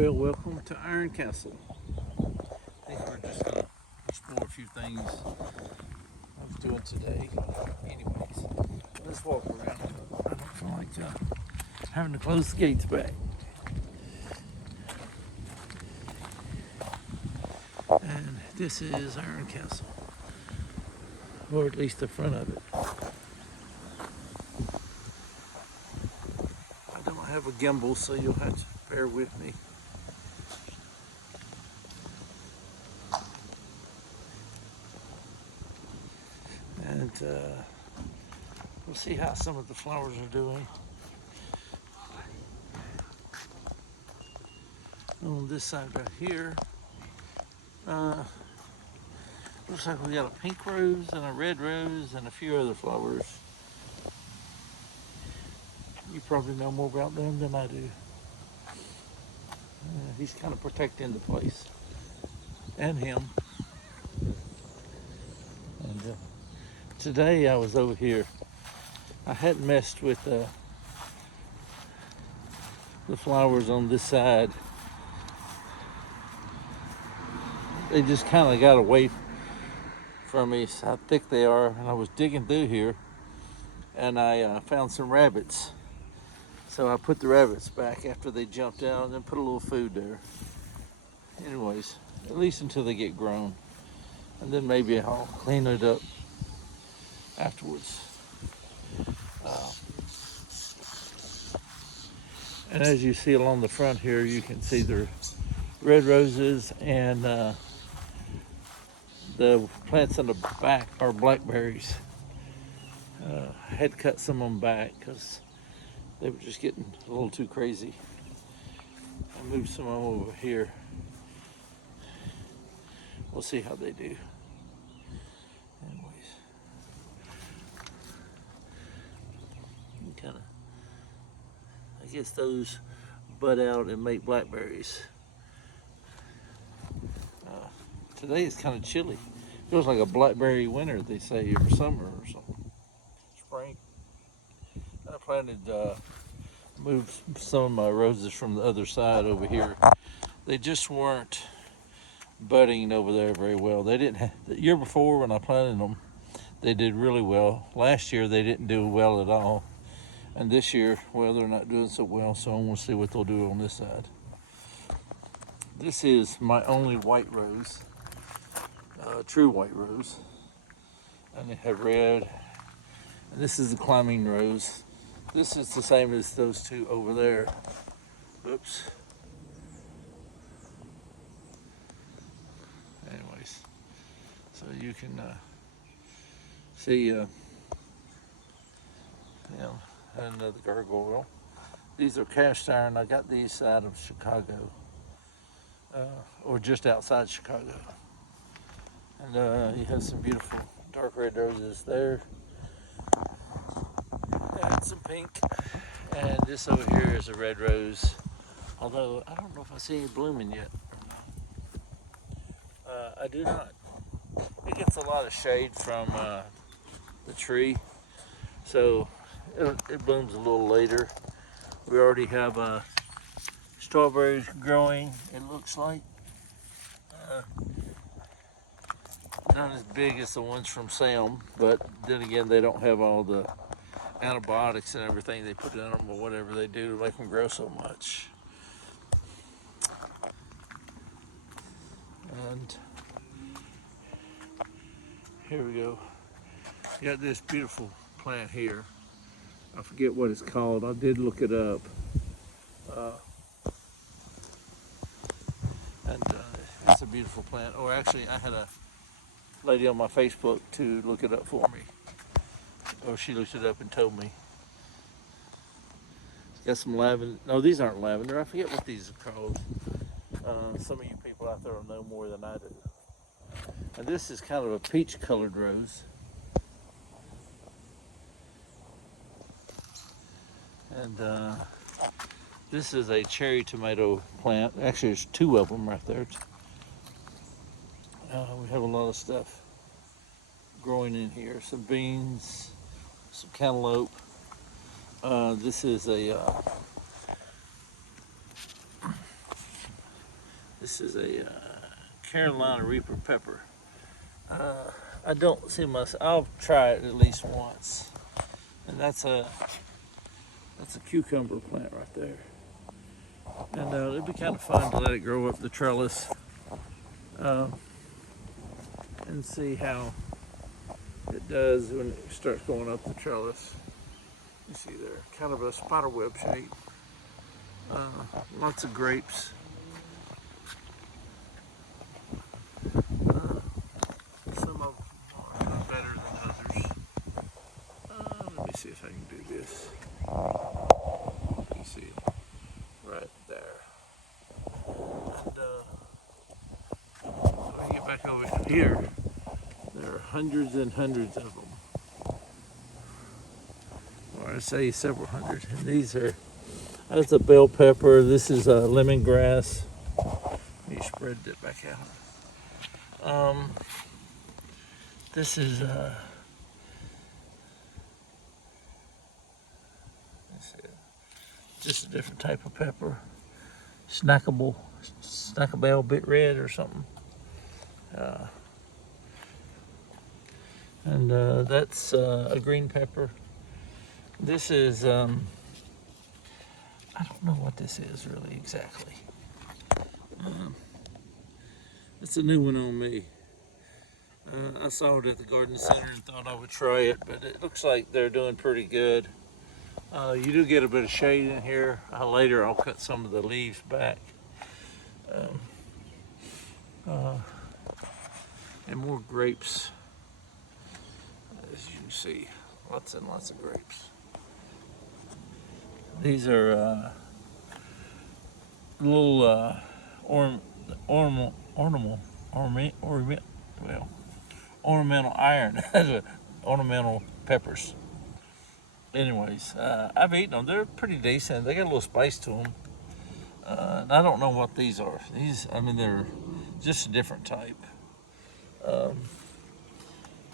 Well, welcome to Iron Castle. I think we're just gonna explore a few things I was doing today. Anyways, let's walk around. I don't feel like having to close the gates back. And this is Iron Castle, or at least the front of it. I don't have a gimbal, so you'll have to bear with me. And we'll see how some of the flowers are doing. On this side right here, looks like we got a pink rose and a red rose and a few other flowers. You probably know more about them than I do. He's kind of protecting the place and him. And today I was over here. I hadn't messed with the flowers on this side. They just kind of got away from me, how thick they are. And I was digging through here and I found some rabbits. So I put the rabbits back after they jumped out and then put a little food there. Anyways, at least until they get grown. And then maybe I'll clean it up afterwards. And as you see along the front here, you can see the red roses and the plants in the back are blackberries. I had cut some of them back because they were just getting a little too crazy. I moved some of them over here. We'll see how they do. Anyways, kind of, I guess those bud out and make blackberries. Today is kind of chilly. Feels like a blackberry winter, they say, or summer or something. Spring. I planted, moved some of my roses from the other side over here. They just weren't budding over there very well. They didn't have, the year before when I planted them, they did really well. Last year they didn't do well at all. And this year, well, they're not doing so well, so I want to see what they'll do on this side. This is my only white rose. True white rose, and they have red, and this is the climbing rose. This is the same as those two over there. Oops. Anyways, so you can see another gargoyle. These are cast iron. I got these out of Chicago, or just outside Chicago. And you have some beautiful dark red roses there. And some pink. And this over here is a red rose. Although, I don't know if I see any blooming yet. I do not. It gets a lot of shade from the tree. So, it blooms a little later. We already have strawberries growing, it looks like. Not as big as the ones from Sam, but then again, they don't have all the antibiotics and everything they put in them or whatever they do to make them grow so much. And here we go. You got this beautiful plant here. I forget what it's called. I did look it up. And it's a beautiful plant. Or actually, I had a lady on my Facebook to look it up for me. Or she looked it up and told me. Got some lavender. No, these aren't lavender. I forget what these are called. Some of you people out there will know more than I do. And this is kind of a peach colored rose. And this is a cherry tomato plant. Actually, there's two of them right there. We have a lot of stuff growing in here. Some beans, some cantaloupe. This is a This is a Carolina Reaper pepper. I don't see much. I'll try it at least once. And that's a cucumber plant right there. And it'd be kind of fun to let it grow up the trellis and see how it does when it starts going up the trellis. You see there, kind of a spider web shape. Lots of grapes. Some of them are better than others. Let me see if I can do this. You see it right there. And when I get back over here, there are hundreds and hundreds of them. Or I say several hundred. And these are, that's a bell pepper. This is a lemongrass. Let me spread it back out. This is just a different type of pepper. Snackable bit red or something. And that's a green pepper. This is, I don't know what this is really exactly. It's a new one on me. I saw it at the garden center and thought I would try it, but it looks like they're doing pretty good. You do get a bit of shade in here. Later I'll cut some of the leaves back. And more grapes. As you can see, lots and lots of grapes. These are little ornamental iron, ornamental peppers. Anyways, I've eaten them. They're pretty decent. They got a little spice to them. And I don't know what these are. They're just a different type.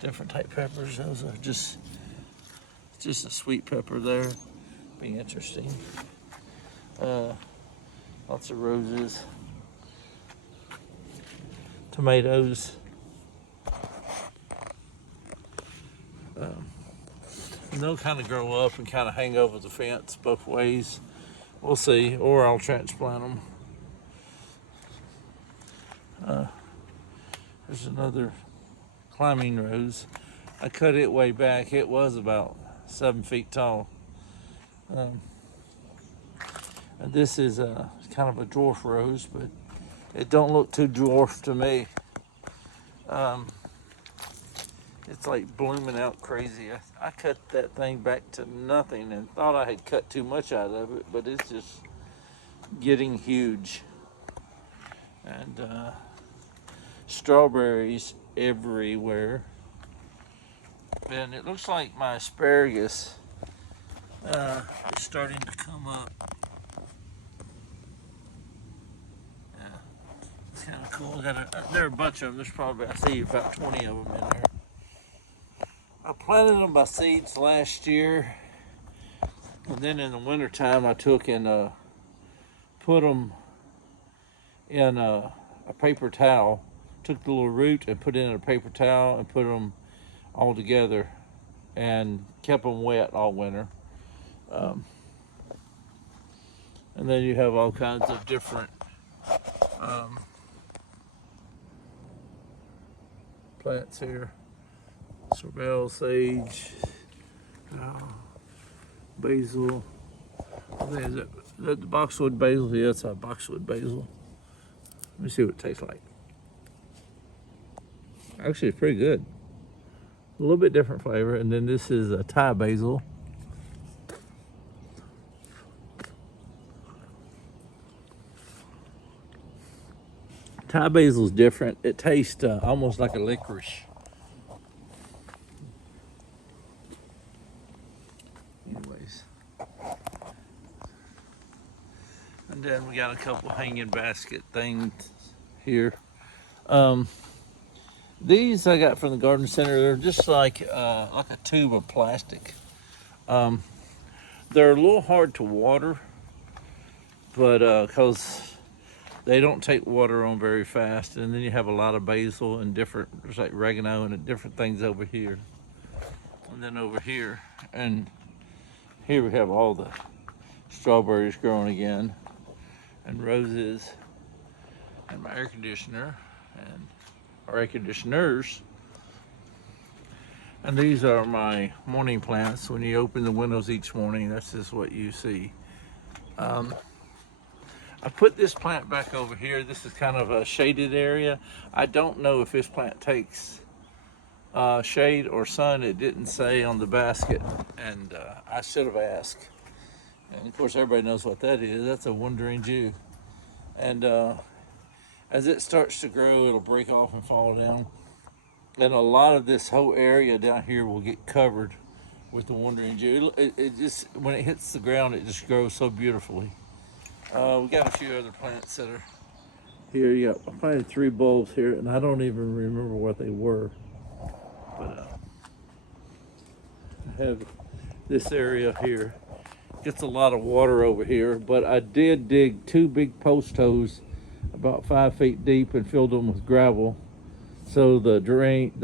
Different type peppers. Those are just a sweet pepper there. Be interesting. Lots of roses. Tomatoes. And they'll kind of grow up and kind of hang over the fence both ways. We'll see, or I'll transplant them. There's another climbing rose. I cut it way back. It was about 7 feet tall. And this is kind of a dwarf rose, but it don't look too dwarf to me. It's like blooming out crazy. I cut that thing back to nothing and thought I had cut too much out of it, but it's just getting huge. And strawberries everywhere. And it looks like my asparagus is starting to come up. Yeah, it's kind of cool. There are a bunch of them. There's probably, I see about 20 of them in there. I planted them by seeds last year, and then in the wintertime I took and put them in a paper towel. Took the little root and put it in a paper towel and put them all together and kept them wet all winter. And then you have all kinds of different plants here. Sorrel, sage, basil. Is that the boxwood basil? Yeah, it's a boxwood basil. Let me see what it tastes like. Actually, it's pretty good. A little bit different flavor. And then this is a Thai basil. Thai basil is different. It tastes almost like a licorice. Anyways. And then we got a couple hanging basket things here. These I got from the garden center. They're just like a tube of plastic. They're a little hard to water, but because They don't take water on very fast, and then you have a lot of basil and different, there's like oregano and different things over here. And then over here, and here we have all the strawberries growing again, and roses, and my air conditioner, and our air conditioners. And these are my morning plants. When you open the windows each morning, that's just what you see. I put this plant back over here. This is kind of a shaded area. I don't know if this plant takes shade or sun. It didn't say on the basket, and I should have asked. And of course, everybody knows what that is. That's a wandering Jew. And as it starts to grow, it'll break off and fall down. And a lot of this whole area down here will get covered with the wandering Jew. It just, when it hits the ground, it just grows so beautifully. We got a few other plants that are here. You got, I planted 3 bulbs here, and I don't even remember what they were. But I have this area here. Gets a lot of water over here, but I did dig 2 big post holes about 5 feet deep and filled them with gravel, so the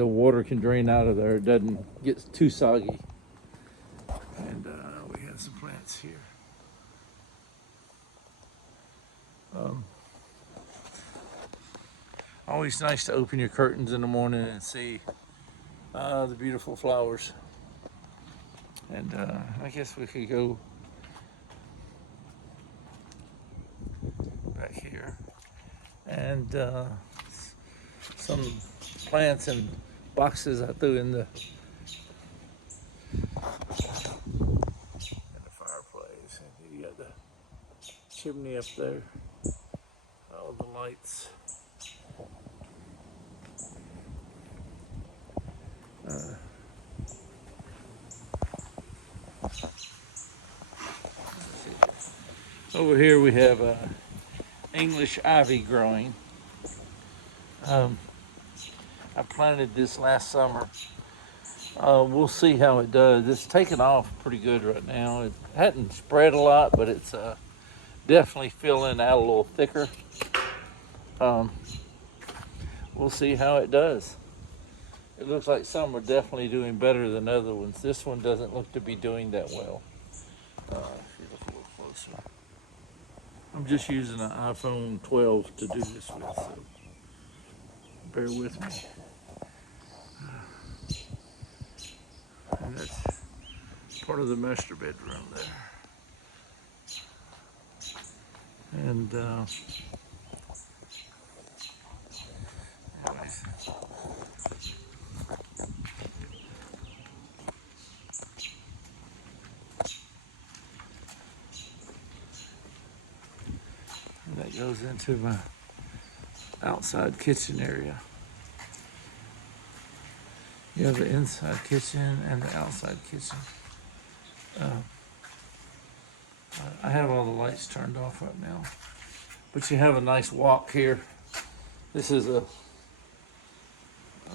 water can drain out of there. It doesn't get too soggy. And we have some plants here. Always nice to open your curtains in the morning and see the beautiful flowers. And I guess we could go back here. And some plants and boxes I threw in the fireplace. And you got the chimney up there. All the lights. Over here we have English ivy growing. I planted this last summer. We'll see how it does. It's taken off pretty good right now. It hadn't spread a lot, but it's definitely filling out a little thicker. We'll see how it does. It looks like some are definitely doing better than other ones. This one doesn't look to be doing that well. If you look a little closer. I'm just using an iPhone 12 to do this with, so bear with me. And that's part of the master bedroom there. And anyways. And that goes into my outside kitchen area. You have the inside kitchen and the outside kitchen. I have all the lights turned off right now, but you have a nice walk here. This is let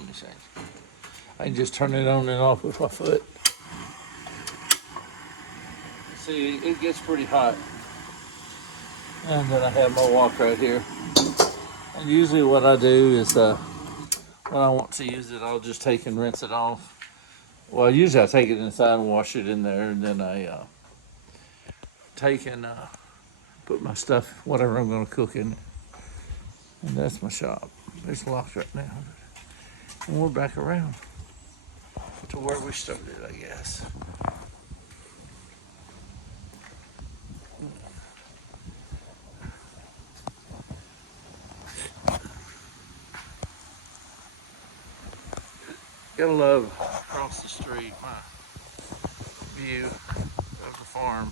me see. I can just turn it on and off with my foot. See, it gets pretty hot. And then I have my walk right here. And usually what I do is when I want to use it, I'll just take and rinse it off. Well, usually I take it inside and wash it in there, and then I take and put my stuff, whatever I'm going to cook in it. And that's my shop. It's locked right now. And we're back around to where we started, I guess. Gotta love across the street, my view of the farm.